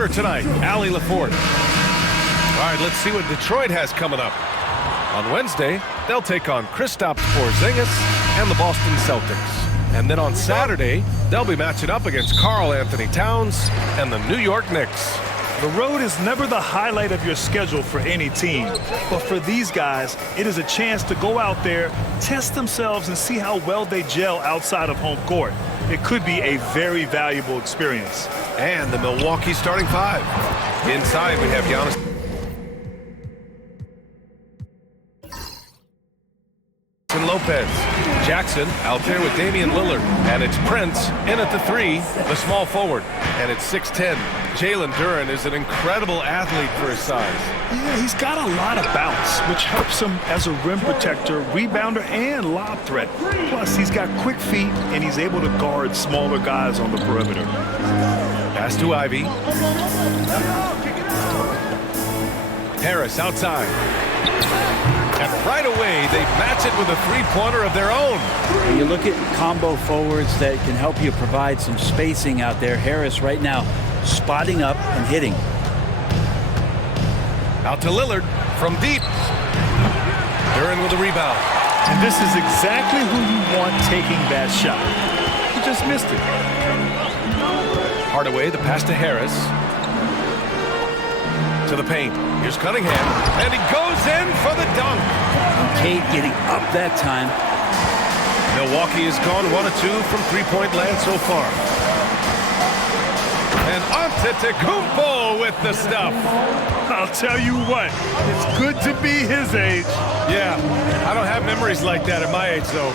quarter tonight. Allie LaForte. All right, let's see what Detroit has coming up. On Wednesday, they'll take on Kristaps Porzingis and the Boston Celtics. And then on Saturday, they'll be matching up against Karl Anthony Towns and the New York Knicks. The road is never the highlight of your schedule for any team. But for these guys, it is a chance to go out there, test themselves, and see how well they gel outside of home court. It could be a very valuable experience. And the Milwaukee starting five. Inside, we have Giannis. And Lopez. Jackson out there with Damian Lillard. And it's Prince in at the three, the small forward. And it's 6'10". Jalen Duren is an incredible athlete for his size. Yeah, he's got a lot of bounce, which helps him as a rim protector, rebounder, and lob threat. Plus, he's got quick feet, and he's able to guard smaller guys on the perimeter. Pass to Ivy. Harris outside. And right away, they match it with a three-pointer of their own. When you look at combo forwards that can help you provide some spacing out there. Harris right now spotting up and hitting. Out to Lillard from deep. Duren with a rebound. And this is exactly who you want taking that shot. He just missed it. Hardaway, the pass to Harris. To the paint. Here's Cunningham. And he goes in for the dunk. Cade getting up that time. Milwaukee has gone 1 of 2 from three-point land so far. And Antetokounmpo with the stuff. I'll tell you what, it's good to be his age. Yeah, I don't have memories like that at my age, though.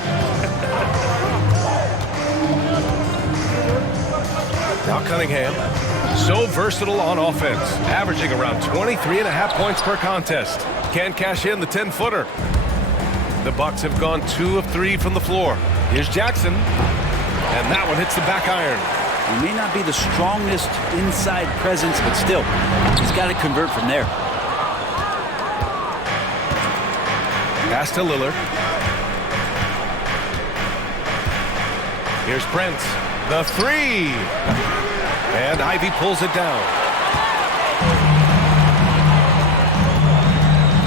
Now Cunningham, so versatile on offense, averaging around 23.5 points per contest. Can't cash in the 10-footer. The Bucks have gone 2 of 3 from the floor. Here's Jackson, and that one hits the back iron. He may not be the strongest inside presence, but still, he's got to convert from there. Pass to Lillard. Here's Prince. The three. And Ivy pulls it down.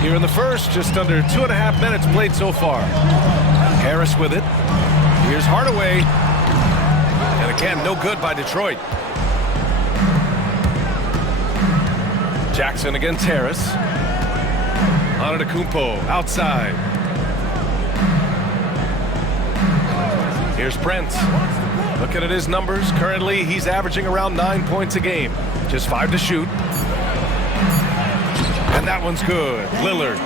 Here in the first, just under 2.5 minutes played so far. Harris with it. Here's Hardaway. And again, no good by Detroit. Jackson against Harris. Antetokounmpo outside. Here's Prince. Looking at his numbers, currently he's averaging around 9 points a game. Just 5 to shoot. And that one's good. Lillard.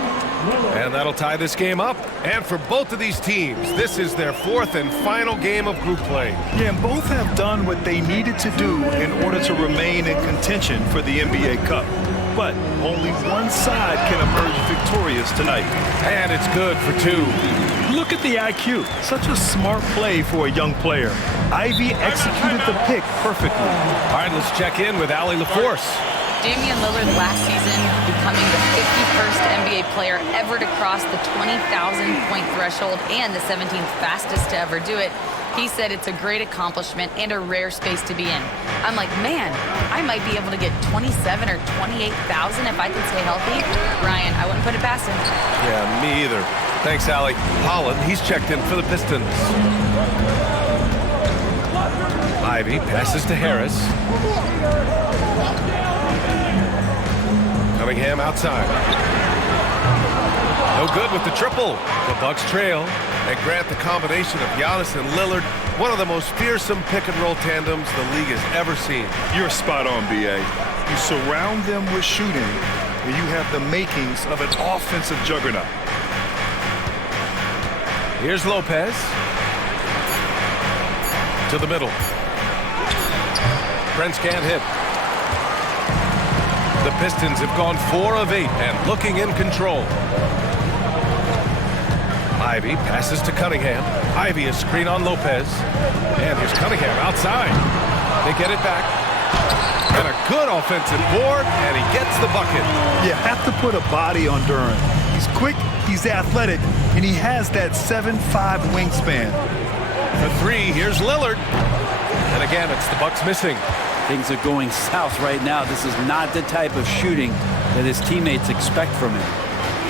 And that'll tie this game up. And for both of these teams, this is their 4th and final game of group play. Yeah, and both have done what they needed to do in order to remain in contention for the NBA Cup. But only one side can emerge victorious tonight. And it's good for 2. Look at the IQ. Such a smart play for a young player. Ivy executed the pick perfectly. All right, let's check in with Allie LaForce. Damian Lillard last season becoming the 51st NBA player ever to cross the 20,000-point threshold and the 17th fastest to ever do it. He said it's a great accomplishment and a rare space to be in. I'm like, man, I might be able to get 27 or 28,000 if I can stay healthy. Ryan, I wouldn't put it past him. Yeah, me either. Thanks, Allie. Holland, he's checked in for the Pistons. Ivy passes to Harris. Cunningham outside. No good with the triple. The Bucks trail and grant the combination of Giannis and Lillard, one of the most fearsome pick-and-roll tandems the league has ever seen. You're spot on, B.A. You surround them with shooting, and you have the makings of an offensive juggernaut. Here's Lopez. To the middle. Prince can't hit. The Pistons have gone 4 of 8 and looking in control. Ivy passes to Cunningham. Ivy a screen on Lopez. And here's Cunningham outside. They get it back. And a good offensive board, and he gets the bucket. You have to put a body on Duren. He's quick, he's athletic, and he has that 7'5" wingspan. The three, here's Lillard. And again, it's the Bucks missing. Things are going south right now. This is not the type of shooting that his teammates expect from him.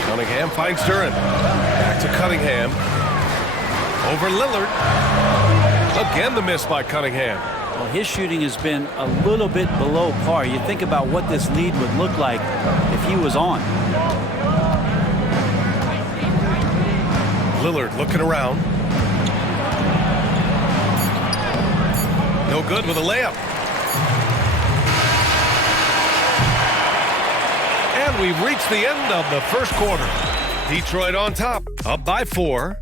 Cunningham finds Duren. Back to Cunningham. Over Lillard. Again the miss by Cunningham. Well, his shooting has been a little bit below par. You think about what this lead would look like if he was on. Lillard looking around. No good with a layup. And we've reached the end of the first quarter. Detroit on top, up by 4.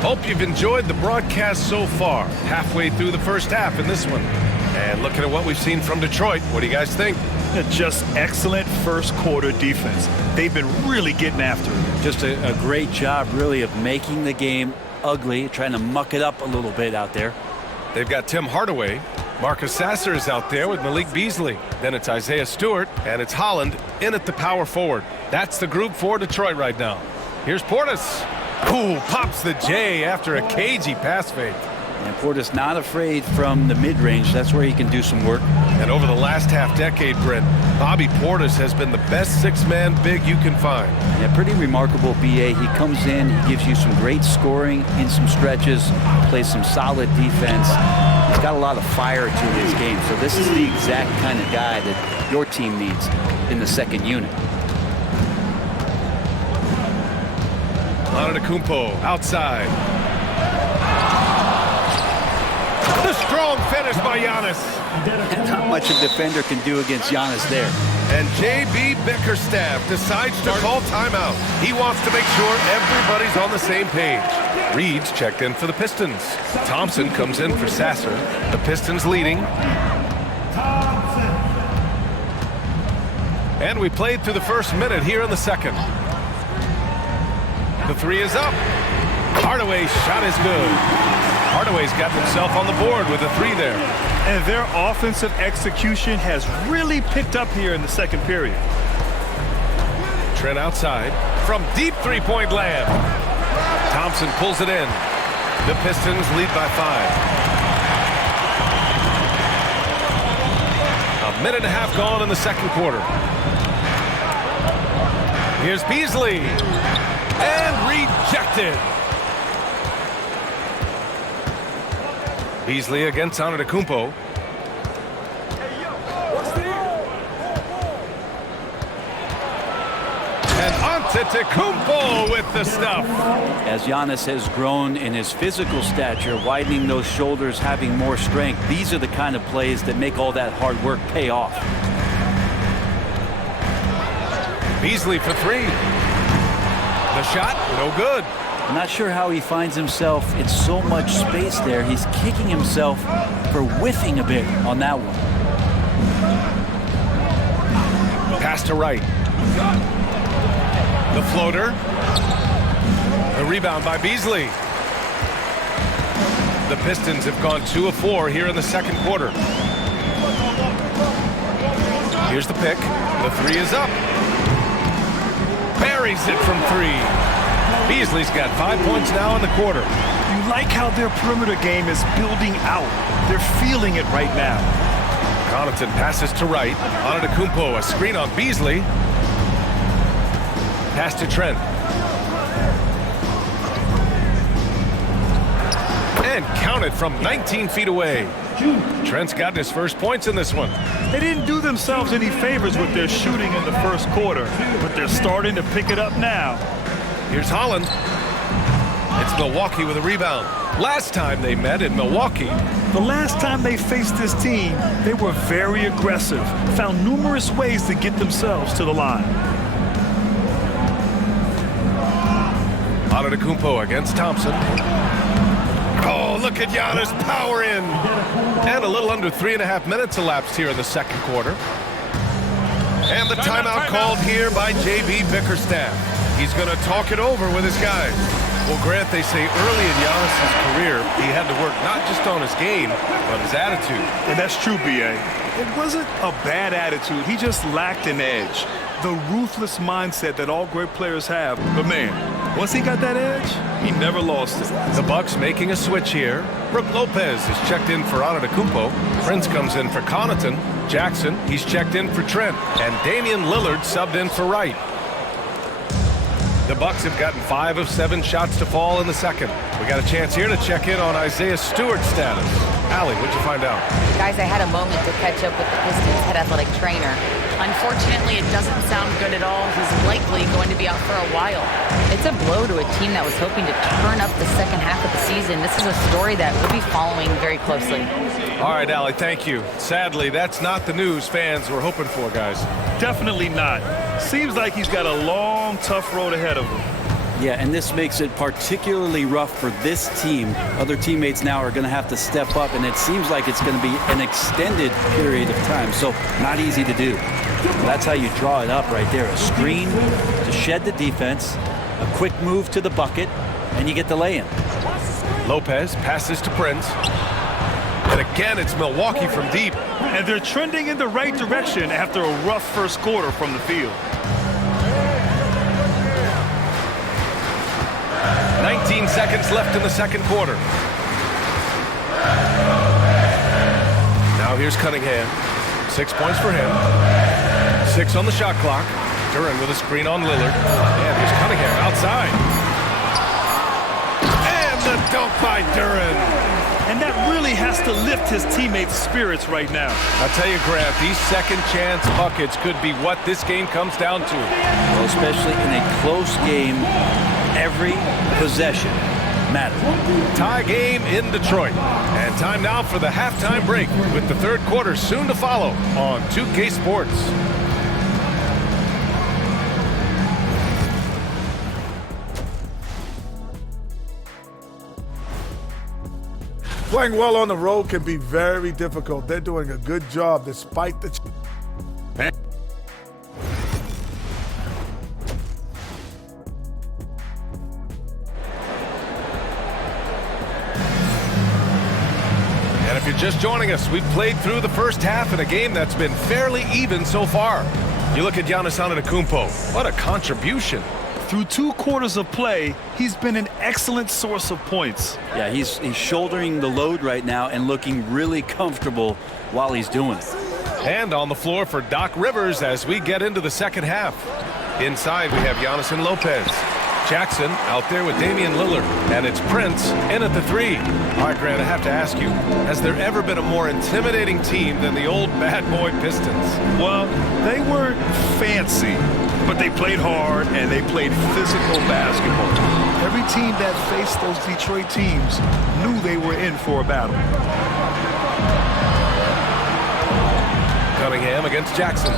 Hope you've enjoyed the broadcast so far. Halfway through the first half in this one. And looking at what we've seen from Detroit, what do you guys think? Just excellent first quarter defense. They've been really getting after it. Just a great job, really, of making the game ugly, trying to muck it up a little bit out there. They've got Tim Hardaway. Marcus Sasser is out there with Malik Beasley. Then it's Isaiah Stewart, and it's Holland in at the power forward. That's the group for Detroit right now. Here's Portis. Ooh, pops the J after a cagey pass fake. And Portis not afraid from the mid-range. That's where he can do some work. And over the last half-decade, Brent, Bobby Portis has been the best six-man big you can find. Yeah, pretty remarkable, B.A. He comes in, he gives you some great scoring in some stretches, plays some solid defense. He's got a lot of fire to his game. So this is the exact kind of guy that your team needs in the second unit. Antetokounmpo outside. The strong finish by Giannis. Not much a defender can do against Giannis there. And J.B. Bickerstaff decides to call timeout. He wants to make sure everybody's on the same page. Reed's checked in for the Pistons. Thompson comes in for Sasser. The Pistons leading. And we played through the first minute here in the second. The three is up. Hardaway's shot is good. Hardaway's got himself on the board with a three there. And their offensive execution has really picked up here in the second period. Trent outside from deep three-point land. Thompson pulls it in. The Pistons lead by 5. A minute and a half gone in the second quarter. Here's Beasley. And rejected. Beasley against Antetokounmpo. And Antetokounmpo with the stuff. As Giannis has grown in his physical stature, widening those shoulders, having more strength, these are the kind of plays that make all that hard work pay off. Beasley for three. The shot, no good. I'm not sure how he finds himself in so much space there. He's kicking himself for whiffing a bit on that one. Pass to Wright. The floater. The rebound by Beasley. The Pistons have gone 2 of 4 here in the second quarter. Here's the pick. The three is up. Buries it from 3. Beasley's got 5 points now in the quarter. You like how their perimeter game is building out. They're feeling it right now. Connaughton passes to Wright. Antetokounmpo, a screen on Beasley. Pass to Trent. And counted from 19 feet away. Trent's gotten his first points in this one. They didn't do themselves any favors with their shooting in the first quarter, but they're starting to pick it up now. Here's Holland. It's Milwaukee with a rebound. Last time they met in Milwaukee. The last time they faced this team, they were very aggressive, found numerous ways to get themselves to the line. Antetokounmpo against Thompson. Oh, look at Giannis power in. And a little under 3.5 minutes elapsed here in the second quarter. And the timeout called here by J.B. Bickerstaff. He's going to talk it over with his guys. Well, Grant, they say early in Giannis' career, he had to work not just on his game, but his attitude. And that's true, B.A. It wasn't a bad attitude. He just lacked an edge. The ruthless mindset that all great players have. But man, Once he got that edge, he never lost it. The Bucks making a switch here. Brook Lopez is checked in for Antetokounmpo. Prince comes in for Connaughton. Jackson, he's checked in for Trent. And Damian Lillard subbed in for Wright. The Bucks have gotten 5 of 7 shots to fall in the second. We got a chance here to check in on Isaiah Stewart's status. Allie, what'd you find out? Guys, I had a moment to catch up with the Pistons head athletic trainer. Unfortunately, it doesn't sound good at all. He's likely going to be out for a while. It's a blow to a team that was hoping to turn up the second half of the season. This is a story that we'll be following very closely. All right, Allie, thank you. Sadly, that's not the news fans were hoping for, guys. Definitely not. Seems like he's got a long, tough road ahead of him. Yeah, and this makes it particularly rough for this team. Other teammates now are going to have to step up, and it seems like it's going to be an extended period of time, so not easy to do. That's how you draw it up right there. A screen to shed the defense, a quick move to the bucket, and you get the lay-in. Lopez passes to Prince. And again, it's Milwaukee from deep. And they're trending in the right direction after a rough first quarter from the field. 19 seconds left in the second quarter. Now here's Cunningham. 6 points for him. 6 on the shot clock. Duren with a screen on Lillard. And here's Cunningham outside. And the dunk by Duren. And that really has to lift his teammates' spirits right now. I'll tell you, Grant, these second chance buckets could be what this game comes down to. Well, especially in a close game, every possession matters. Tie game in Detroit. And time now for the halftime break with the third quarter soon to follow on 2K Sports. Playing well on the road can be very difficult. They're doing a good job despite the... And if you're just joining us, we've played through the first half in a game that's been fairly even so far. You look at Giannis Antetokounmpo. What a contribution. Through 2 quarters of play, he's been an excellent source of points. Yeah, he's shouldering the load right now and looking really comfortable while he's doing it. And on the floor for Doc Rivers as we get into the second half. Inside, we have Giannis and Lopez. Jackson out there with Damian Lillard. And it's Prince in at the 3. All right, Grant, I have to ask you, has there ever been a more intimidating team than the old bad boy Pistons? Well, they weren't fancy, but they played hard and they played physical basketball. Every team that faced those Detroit teams knew they were in for a battle. Cunningham against Jackson.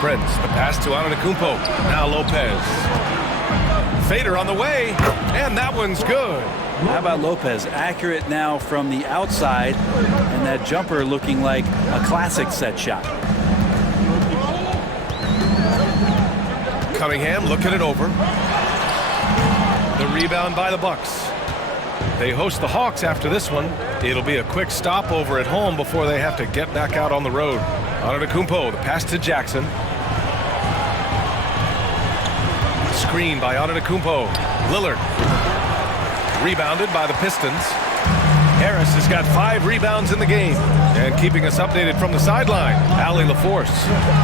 Prince, the pass to Antetokounmpo. Now Lopez. Fader on the way, and that one's good. How about Lopez? Accurate now from the outside, and that jumper looking like a classic set shot. Cunningham looking it over. The rebound by the Bucks. They host the Hawks after this one. It'll be a quick stopover at home before they have to get back out on the road. Antetokounmpo, the pass to Jackson. Screen by Antetokounmpo. Lillard. Rebounded by the Pistons. Harris has got 5 rebounds in the game. And keeping us updated from the sideline, Allie LaForce.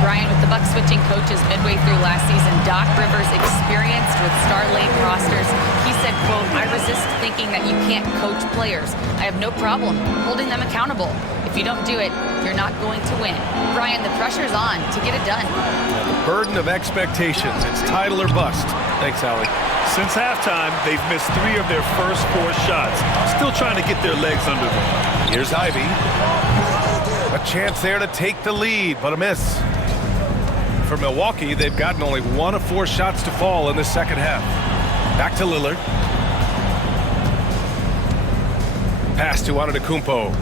Brian, with the Bucks switching coaches midway through last season, Doc Rivers, experienced with star-laden rosters, he said, quote, "I resist thinking that you can't coach players. I have no problem holding them accountable. If you don't do it, you're not going to win." Brian, the pressure's on to get it done. The burden of expectations. It's title or bust. Thanks, Allie. Since halftime, they've missed 3 of their first 4 shots. Still trying to get their legs under them. Here's Ivy. A chance there to take the lead, but a miss. For Milwaukee, they've gotten only 1 of 4 shots to fall in the second half. Back to Lillard. Pass to Antetokounmpo.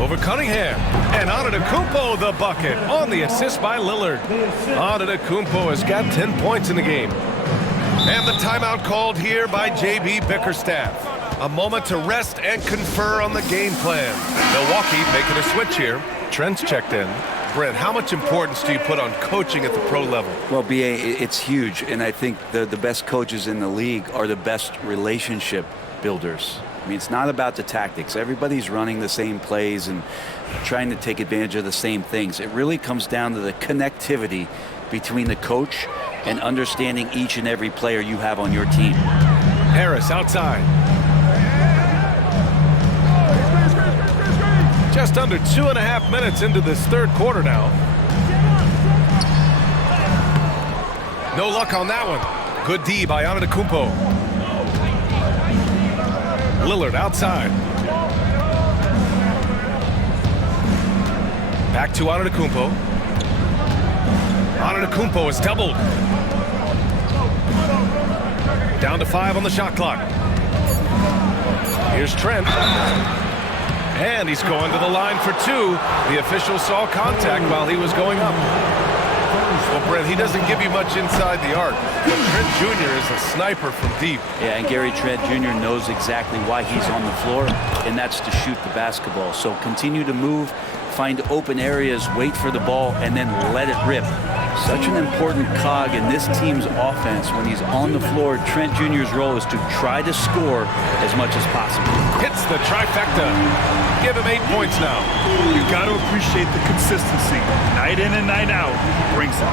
Over Cunningham. And Antetokounmpo the bucket on the assist by Lillard. Antetokounmpo has got 10 points in the game. And the timeout called here by J.B. Bickerstaff. A moment to rest and confer on the game plan. Milwaukee making a switch here. Trent's checked in. Brent, how much importance do you put on coaching at the pro level? Well, B.A., it's huge, and I think the best coaches in the league are the best relationship builders. I mean, it's not about the tactics. Everybody's running the same plays and trying to take advantage of the same things. It really comes down to the connectivity between the coach and understanding each and every player you have on your team. Harris outside. Just under 2.5 minutes into this third quarter now. No luck on that one. Good D by Antetokounmpo. Lillard outside. Back to Antetokounmpo. Antetokounmpo is doubled. Down to 5 on the shot clock. Here's Trent. And he's going to the line for 2. The official saw contact while he was going up. Well, Brent, he doesn't give you much inside the arc, but Trent Jr. is a sniper from deep. Yeah, and Gary Trent Jr. knows exactly why he's on the floor, and that's to shoot the basketball. So continue to move, find open areas, wait for the ball, and then let it rip. Such an important cog in this team's offense. When he's on the floor, Trent Jr.'s role is to try to score as much as possible. Hits the trifecta. Give him 8 points now. You got to appreciate the consistency. Night in and night out brings it.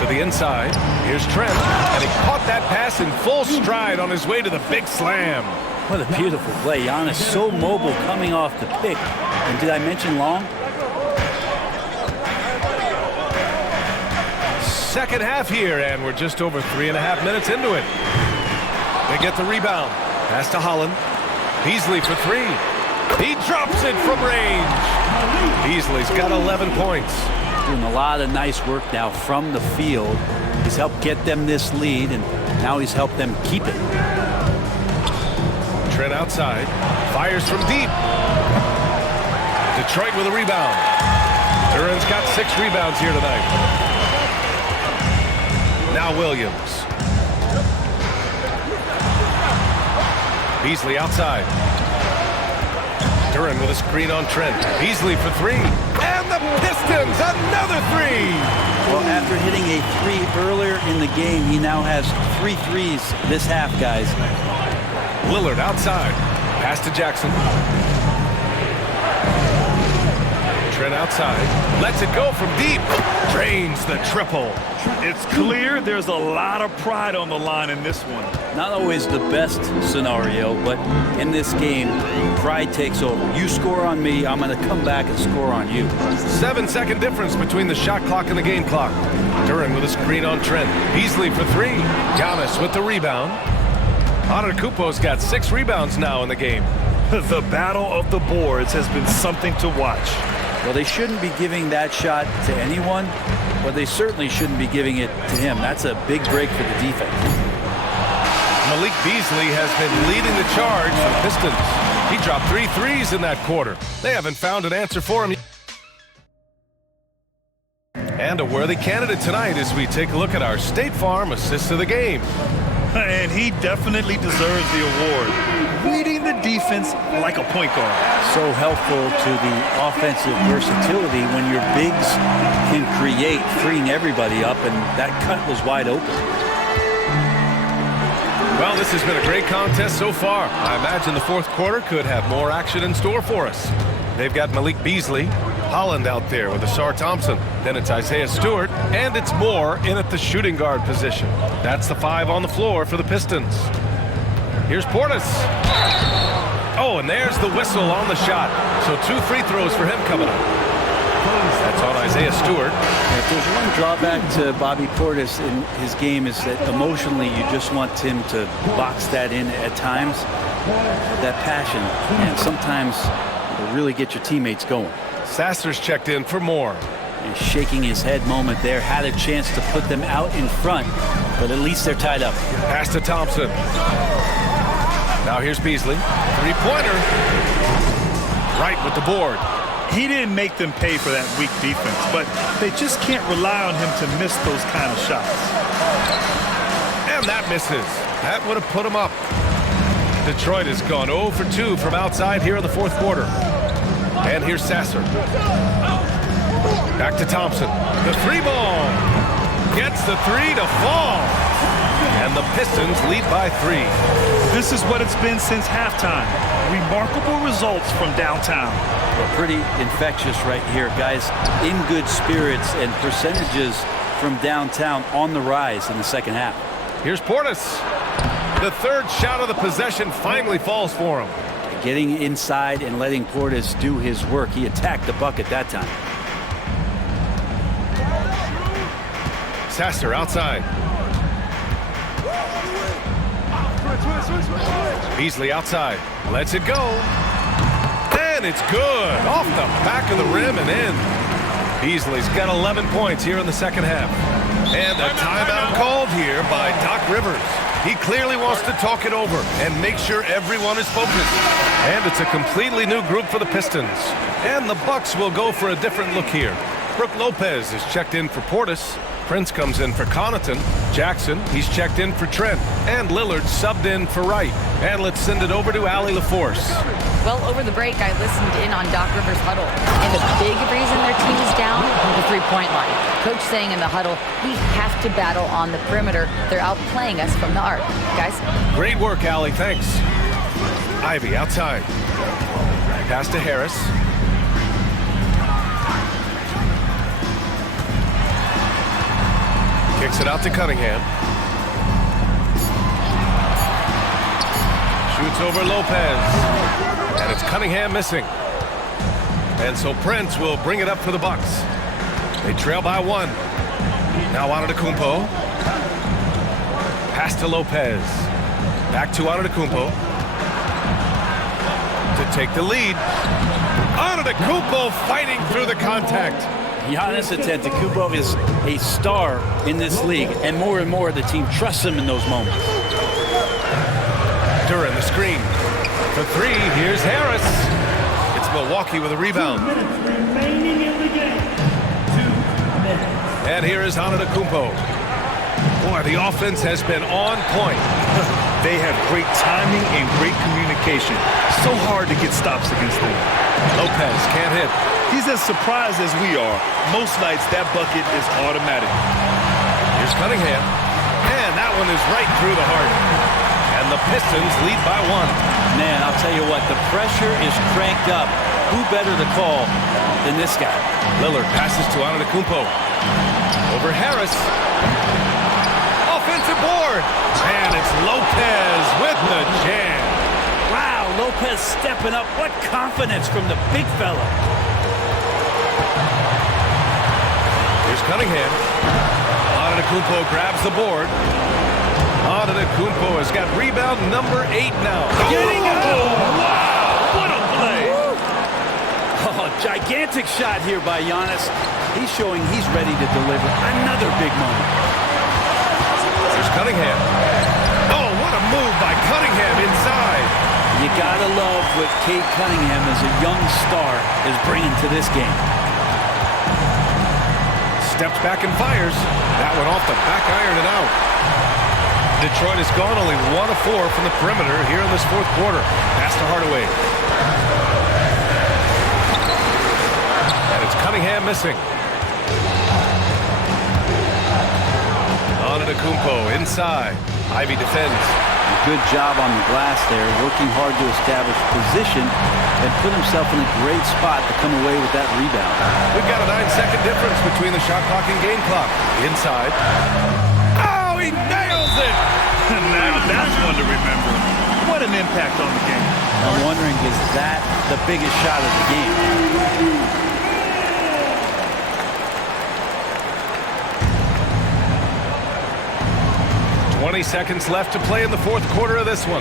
To the inside. Here's Trent. And he caught that pass in full stride on his way to the big slam. What a beautiful play. Giannis so mobile coming off the pick. And did I mention long? Second half here, and we're just over 3.5 minutes into it. They get the rebound. Pass to Holland. Beasley for 3. He drops it from range. Beasley's got 11 points. Doing a lot of nice work now from the field. He's helped get them this lead, and now he's helped them keep it. Trent outside. Fires from deep. Detroit with a rebound. Duran's got 6 rebounds here tonight. Now Williams. Beasley outside. Duran with a screen on Trent. Beasley for 3. And the Pistons, another 3. Well, after hitting a 3 earlier in the game, he now has 3 threes this half, guys. Lillard outside. Pass to Jackson. Trent outside. Lets it go from deep. Drains the triple. It's clear there's a lot of pride on the line in this one. Not always the best scenario, but in this game, pride takes over. You score on me, I'm going to come back and score on you. 7-second difference between the shot clock and the game clock. Duran with a screen on Trent. Beasley for 3. Giannis with the rebound. Antetokounmpo's got 6 rebounds now in the game. The battle of the boards has been something to watch. Well, they shouldn't be giving that shot to anyone, but they certainly shouldn't be giving it to him. That's a big break for the defense. Malik Beasley has been leading the charge for the Pistons. He dropped 3 threes in that quarter. They haven't found an answer for him. And a worthy candidate tonight as we take a look at our State Farm Assist of the Game. And he definitely deserves the award. Reading the defense like a point guard. So helpful to the offensive versatility when your bigs can create, freeing everybody up, and that cut was wide open. Well, this has been a great contest so far. I imagine the fourth quarter could have more action in store for us. They've got Malik Beasley, Holland out there with Asar Thompson. Then it's Isaiah Stewart, and it's Moore in at the shooting guard position. That's the 5 on the floor for the Pistons. Here's Portis. Oh, and there's the whistle on the shot. So 2 free throws for him coming up. That's on Isaiah Stewart. If there's one drawback to Bobby Portis in his game is that emotionally you just want him to box that in at times. That passion, and sometimes it'll really get your teammates going. Sasser's checked in for Moore. And shaking his head moment there, had a chance to put them out in front, but at least they're tied up. Pass to Thompson. Now here's Beasley. 3-pointer. Right with the board. He didn't make them pay for that weak defense, but they just can't rely on him to miss those kind of shots. And that misses. That would have put him up. Detroit has gone 0 for 2 from outside here in the fourth quarter. And here's Sasser. Back to Thompson. The three ball. Gets the three to fall. And the Pistons lead by 3. This is what it's been since halftime. Remarkable results from downtown. Well, pretty infectious right here, guys. In good spirits and percentages from downtown on the rise in the second half. Here's Portis. The third shot of the possession finally falls for him. Getting inside and letting Portis do his work. He attacked the bucket that time. Sasser outside. Beasley outside. Lets it go. And it's good. Off the back of the rim and in. Beasley's got 11 points here in the second half. And a timeout called here by Doc Rivers. He clearly wants to talk it over and make sure everyone is focused. And it's a completely new group for the Pistons. And the Bucks will go for a different look here. Brook Lopez is checked in for Portis. Prince comes in for Connaughton. Jackson, he's checked in for Trent. And Lillard subbed in for Wright. And let's send it over to Allie LaForce. Well, over the break, I listened in on Doc Rivers' huddle. And the big reason their team is down, the three-point line. Coach saying in the huddle, we have to battle on the perimeter. They're outplaying us from the arc. Guys? Great work, Allie. Thanks. Ivy outside. Pass to Harris. Kicks it out to Cunningham. Shoots over Lopez. And it's Cunningham missing. And so Prince will bring it up for the Bucks. They trail by 1. Now Antetokounmpo. Pass to Lopez. Back to Antetokounmpo. To take the lead. Antetokounmpo fighting through the contact. Giannis Antetokounmpo is a star in this league, and more the team trusts him in those moments. Duran the screen. For 3, here's Harris. It's Milwaukee with a rebound. And here is Antetokounmpo. Boy, the offense has been on point. They have great timing and great communication. So hard to get stops against them. Lopez can't hit. He's as surprised as we are. Most nights, that bucket is automatic. Here's Cunningham. And that one is right through the heart. And the Pistons lead by 1. Man, I'll tell you what, the pressure is cranked up. Who better to call than this guy? Lillard passes to Antetokounmpo. Over Harris. Offensive board. And it's Lopez with the jam. Wow, Lopez stepping up. What confidence from the big fella. Here's Cunningham. Antetokounmpo grabs the board. Antetokounmpo has got rebound number 8 now. Getting it! Wow! What a play! Oh, gigantic shot here by Giannis. He's showing he's ready to deliver another big moment. Here's Cunningham. Oh, what a move by Cunningham inside. You gotta love what Cade Cunningham as a young star is bringing to this game. Steps back and fires. That one off the back iron and out. Detroit has gone only 1 of 4 from the perimeter here in this fourth quarter. Pass to Hardaway. And it's Cunningham missing. Antetokounmpo inside. Ivy defends. Good job on the glass there, working hard to establish position and put himself in a great spot to come away with that rebound. We've got a 9-second difference between the shot clock and game clock. Inside. Oh, he nails it! Now that's one to remember. What an impact on the game. I'm wondering, is that the biggest shot of the game? 20 seconds left to play in the fourth quarter of this one.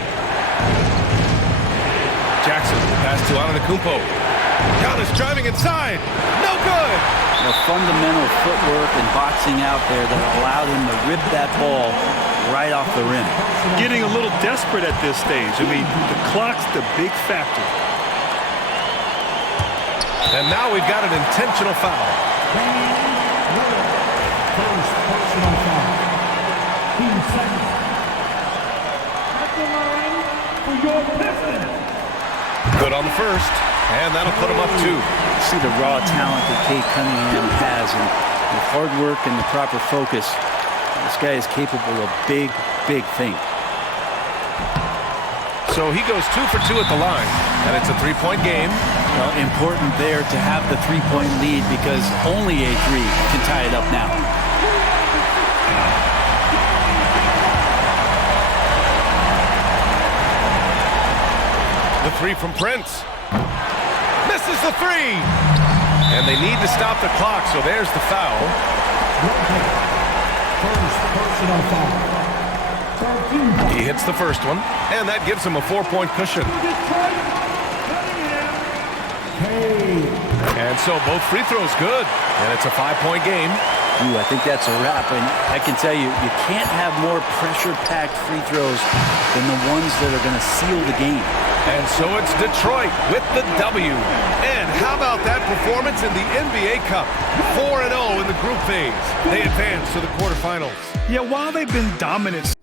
Jackson, pass to Antetokounmpo. Giannis driving inside. No good. The fundamental footwork and boxing out there that allowed him to rip that ball right off the rim. Getting a little desperate at this stage. I mean, the clock's the big factor. And now we've got an intentional foul. First personal foul. 2 seconds. At the line for your Pistons. Good on the first. And that'll put him up 2. See the raw talent that Kate Cunningham has, and with hard work and the proper focus, this guy is capable of big, big things. So he goes 2 for 2 at the line, and it's a 3-point game. Well, important there to have the 3-point lead because only a 3 can tie it up now. The 3 from Prince. Misses the 3. And they need to stop the clock, so there's the foul. First personal foul. He hits the first one, and that gives him a 4-point cushion. And so both free throws good, and it's a 5-point game. Ooh, I think that's a wrap, and I can tell you, you can't have more pressure-packed free throws than the ones that are going to seal the game. And so it's Detroit with the W. And how about that performance in the NBA Cup? 4-0 in the group phase. They advance to the quarterfinals. Yeah, while they've been dominant